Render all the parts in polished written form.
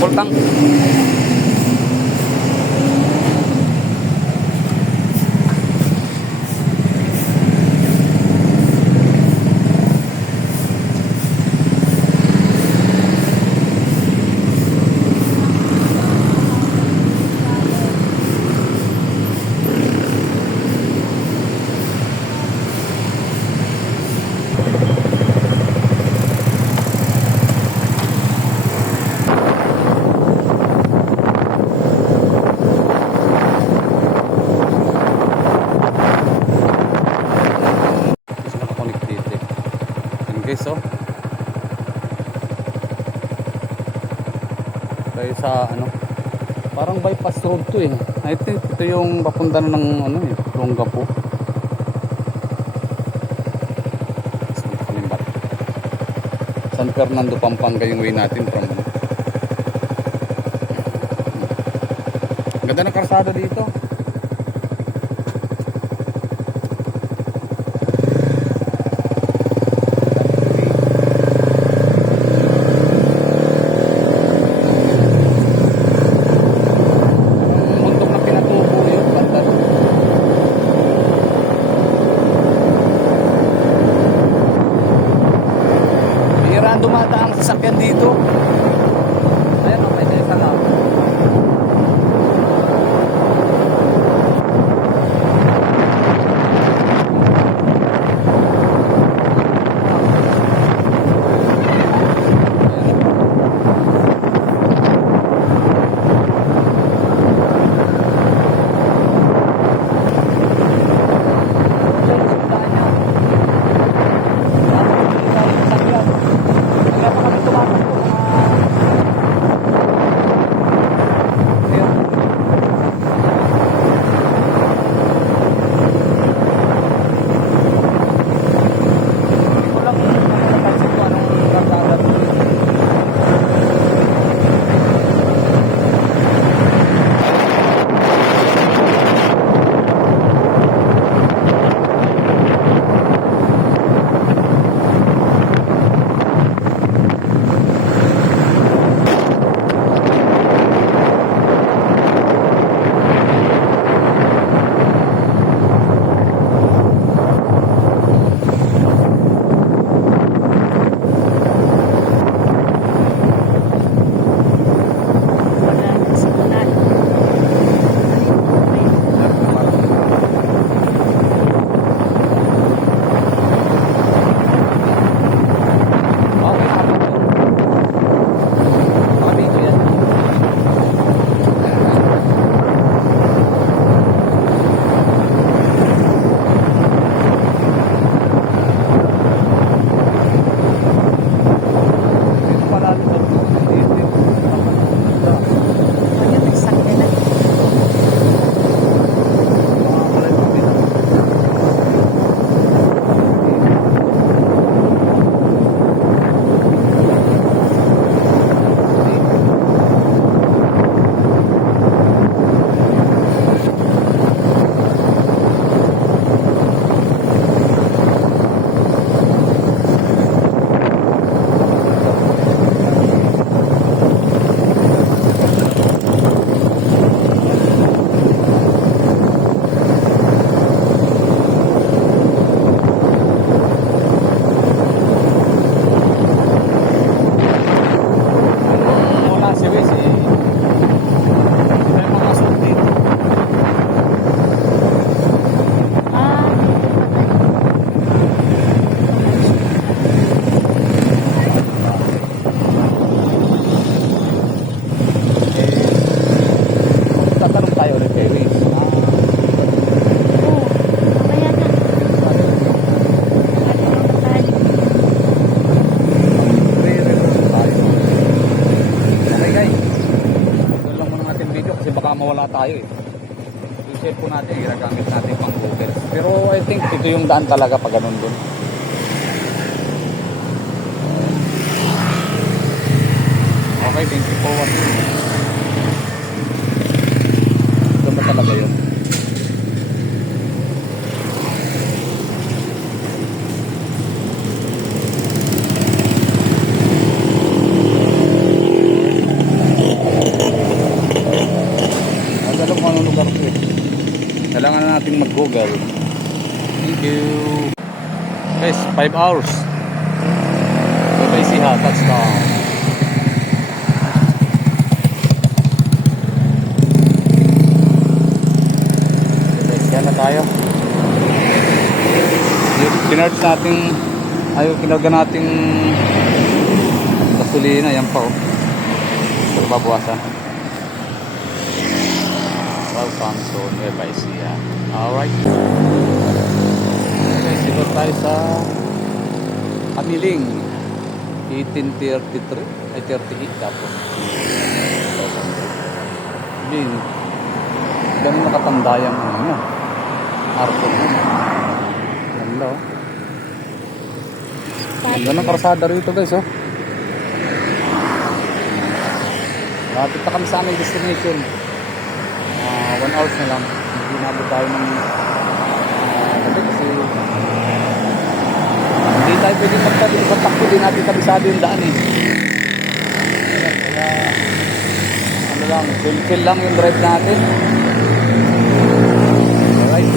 Full tank. Guys, oh. Tayo sa ano, parang bypass road to eh. I think ito yung papunta na ng ano eh, Olongapo. San Fernando, Pampanga yung way natin from ano. Ganda ng karsada dito. Dumadaang sasakyan dito. Ayan, may tesa lang. Mawala tayo eh. Yung cellphone natin, ginagamit natin pang Google. Pero I think ito yung daan talaga pag ganun dun. Okay, thank you for watching. Ito ba talaga yun? natin mag-google. Thank you. Guys, 5 hours. Bye-bye siya, touchdown. Bye-bye siya na tayo. Yung kinarge natin, kinarga natin gasolina, yan pa oh. So, babawasan. Welcome to Nueva Ecija. Alright. Okay, siguro tayo sa Kamiling. 1833 ay 38 tapos. Bin. Ganun nakatanda yung ano niya. Arco niya. Ganda oh. Ganda ng karsada rito guys oh. Lapit na kami sa aming destination. 1 hours na lang. Hindi nabot tayo ng gabi kasi hindi tayo pwede magtabi sa takbo, din natin kabisado yung daan eh. Kaya ano lang, chill lang yung drive natin. Alright.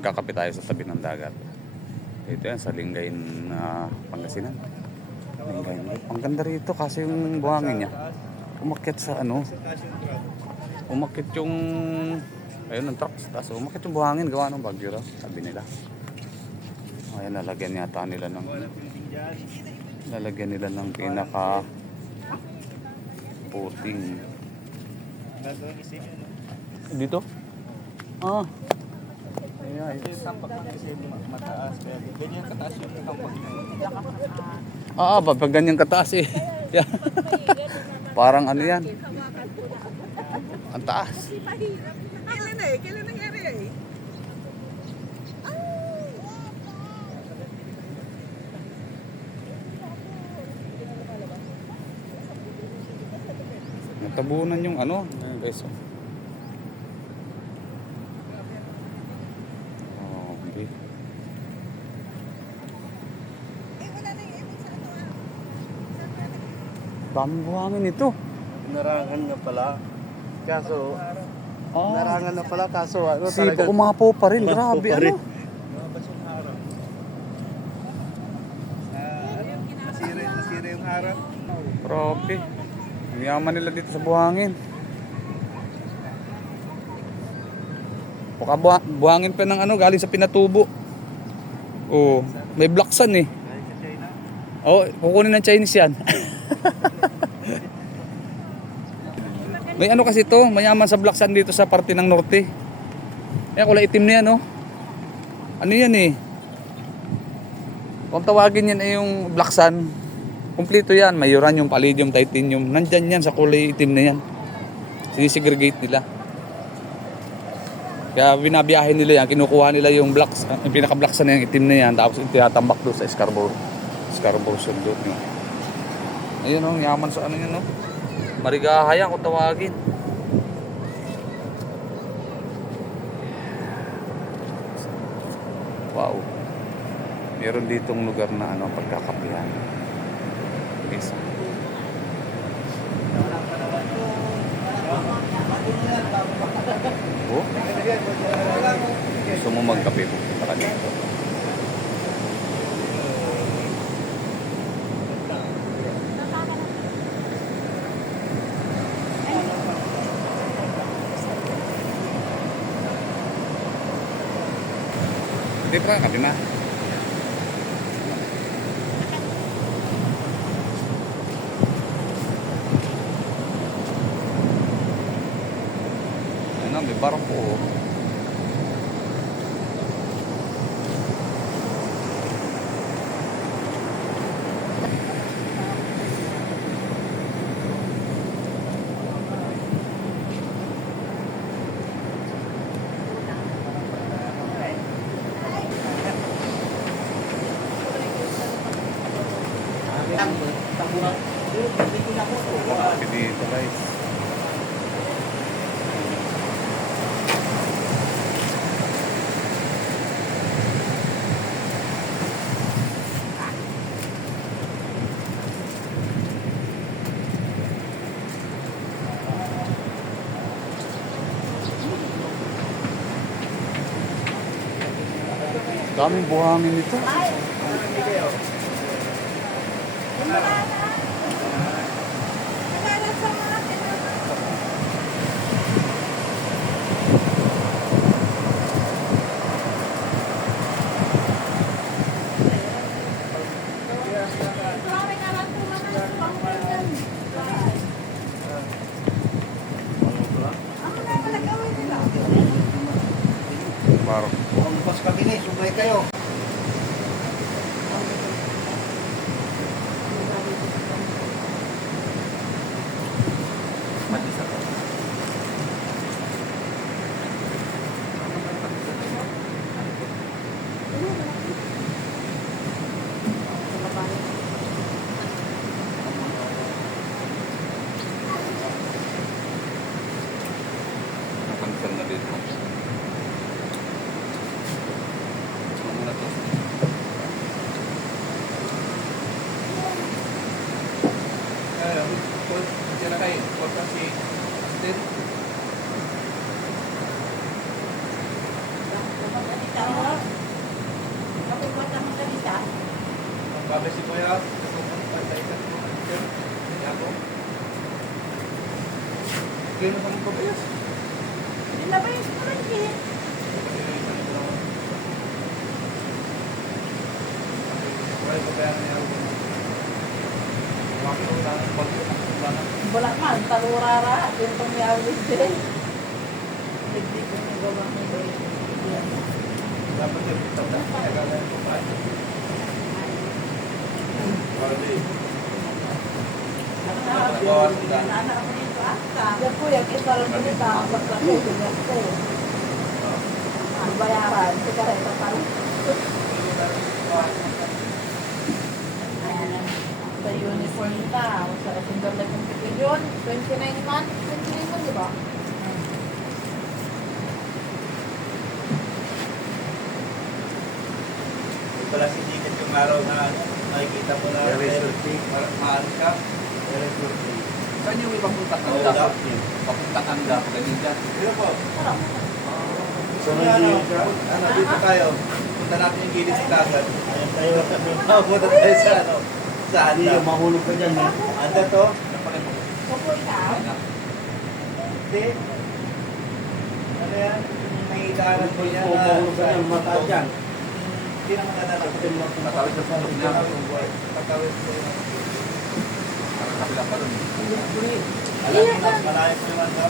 magkakape tayo sa tabi ng dagat. Ito yan sa Lingayen na Pangasinan. Lingayen. Ang ganda rito kasi yung buhangin niya. Umakyat sa ano. Umakyat yung ayun ng trucks. Tapos umakyat yung buhangin gawa ng bagyo raw. Sabi nila. Ayan, lalagyan yata nila ng pinaka puting. Dito? Ah. Ayan. Yung tampak ng kasi mataas. Kaya ganyan kataas yung tampak niya. Pag ganyan kataas eh. Yan. Parang ano yan. Ang taas. Kailan nangyari eh? Natabunan yung ano. Ayan guys. Okay. Wala na yung ibig sa ano ah. Daming buhangin ito. Narangan na pala. Kaso, narangan na pala. Kaso, ano Sipa umapo pa rin. Grabe ano. Lumabas yung harap. Nasira yung harap. Grabe. Ang yaman nila dito sa buhangin. Baka buhangin pa ng ano, galing sa Pinatubo. Oh, may Blacksan eh. Dahil sa China. Oh, kukunin ng Chinese yan. May ano kasi to, mayaman sa Blacksan dito sa parte ng norte. Ayan, kulay itim na yan, oh. Ano yan eh? Kung tawagin yan ay yung Blacksan, kumpleto yan. May uranium, palladium, titanium. Nandyan yan sa kulay itim na yan. Sinisegregate nila. Kaya binabiyahin nila yan, kinukuha nila yung blocks, yung pinaka-blocks na yung itim na yan, tapos tinatambak doon sa Scarborough Shoal doon. Ayun o, yaman sa ano yun o. Marigahayan kung tawagin. Wow. Meron ditong lugar na ano, pagkakapihan. Isa. Oh? Gusto mo magkape, pupunta ka dito. Hindi pa, kape na. Ano, may barko. Kape dito guys. Daming buhangin nito. Parang Bukas kami ni, sumay kayo. nakansel na dito. Sabi si Kuya, pupunta sa isang pagkakas. Kaya ako. Kaya naman ko ba yun? Nilabayas ko rin eh. Wala man, talurara. Yung pang may awit din. Hindi ko may gawa ng Dapat yung ito na kagagawa ko pa. Yan po yung isa rin nito. Basta po, ganyan po. Ang bayaran, sigareta pa rin. Sa uniform na, sa kasindar na yung yun, 29 man, di ba? Wala si Dicket yung araw na nakikita ko na maalis ka. Saan yung ibang punta kanda? Papunta kanda, ganyan dyan. Pero po, So, dito tayo. Punta natin yung gilid sa dagat. Punta tayo sa ano. Sa Hindi Anda. ka mahulog ka dyan. Anda to? Opo, ikaw. Hindi. Ano yan? May daanan ko yan. Mahulog ka dyan, mataas dyan. Hindi naman nadala. Patawid sa phone niya. Patawid ko yun. Parang kapila pa rin. Alam mo, mas malayo ko yung ano.